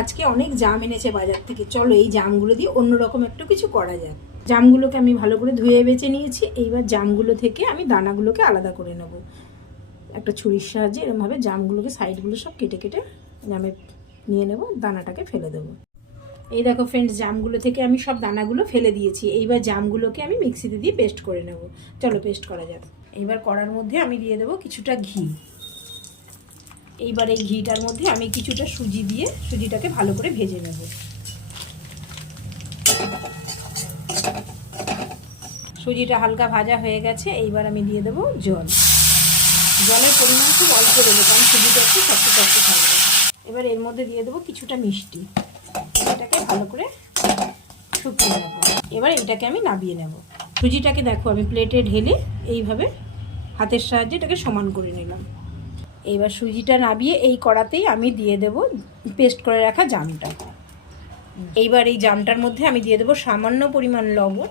আজকে অনেক জাম এনেছে বাজার থেকে। চলো এই জামগুলো দিয়ে অন্যরকম একটু কিছু করা যাক। জামগুলোকে আমি ভালো করে ধুয়ে বেছে নিয়েছি। এইবার জামগুলো থেকে আমি দানাগুলোকে আলাদা করে নেব। একটা ছুরির সাহায্যে এরমভাবে জামগুলোকে সাইডগুলো সব কেটে কেটে জামে নিয়ে নেব, দানাটাকে ফেলে দেবো। এই দেখো ফ্রেন্ডস জামগুলো থেকে আমি সব দানাগুলো ফেলে দিয়েছি। এইবার জামগুলোকে আমি মিক্সিতে দিয়ে পেস্ট করে নেব। চলো পেস্ট করা যাক। এইবার করার মধ্যে আমি দিয়ে দেবো কিছুটা ঘি। এইবার এই ঘিটার মধ্যে আমি কিছুটা সুজি দিয়ে সুজিটাকে ভালো করে ভেজে নেব। সুজিটা হালকা ভাজা হয়ে গেছে, এইবার আমি দিয়ে দেবো জল। জলের পরিমাণ খুব অল্প দেবো, কারণ সুজিটা একটু শক্ত শক্ত থাকবে। এবার এর মধ্যে দিয়ে দেবো কিছুটা মিষ্টি। এটাকে ভালো করে শুকিয়ে নেব। এবার এটাকে আমি নাবিয়ে নেব। সুজিটাকে দেখো আমি প্লেটে ঢেলে এইভাবে হাতের সাহায্যে এটাকে সমান করে নিলাম। এইবার সুজিটা নাবিয়ে এই কড়াতেই আমি দিয়ে দেব পেস্ট করে রাখা জামটা। এইবার এই জামটার মধ্যে আমি দিয়ে দেবো সামান্য পরিমাণ লবণ।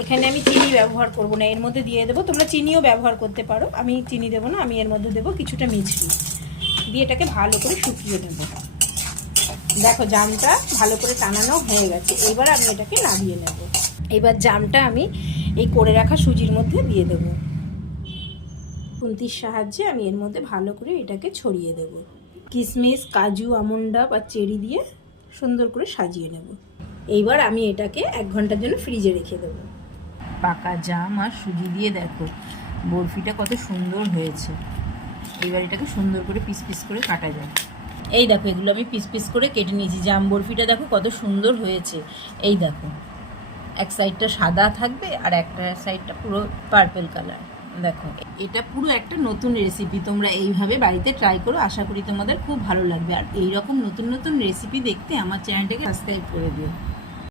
এখানে আমি চিনি ব্যবহার করব না, এর মধ্যে দিয়ে দেবো, তোমরা চিনিও ব্যবহার করতে পারো। আমি চিনি দেবো না, আমি এর মধ্যে দেবো কিছুটা মিষ্টি। দিয়ে এটাকে ভালো করে শুকিয়ে নেব। দেখো জামটা ভালো করে টানানো হয়ে গেছে, এবার আমি এটাকে নামিয়ে নেব। এবার জামটা আমি এই করে রাখা সুজির মধ্যে দিয়ে দেব। খুন্তির সাহায্যে আমি এর মধ্যে ভালো করে এটাকে ছড়িয়ে দেব। কিশমিশ কাজু, আমন্ডা বা চেরি দিয়ে সুন্দর করে সাজিয়ে নেব। এইবার আমি এটাকে এক ঘণ্টার জন্য ফ্রিজে রেখে দেবো। পাকা জাম আর সুজি দিয়ে দেখো, বরফিটা কত সুন্দর হয়েছে। এবার এটাকে সুন্দর করে পিস পিস করে কাটা যায় এই দেখো, এগুলো আমি পিস পিস করে কেটে নিয়েছি। জাম বরফিটা দেখো কত সুন্দর হয়েছে। এই দেখো, এক সাইডটা সাদা থাকবে আর একটা সাইডটা পুরো পার্পেল কালার দেখো, এটা পুরো একটা নতুন রেসিপি তোমরা এইভাবে বাড়িতে ট্রাই করো, আশা করি তোমাদের খুব ভালো লাগবে। আর এইরকম নতুন নতুন রেসিপি দেখতে আমার চ্যানেলটাকে সাবস্ক্রাইব করে দিও।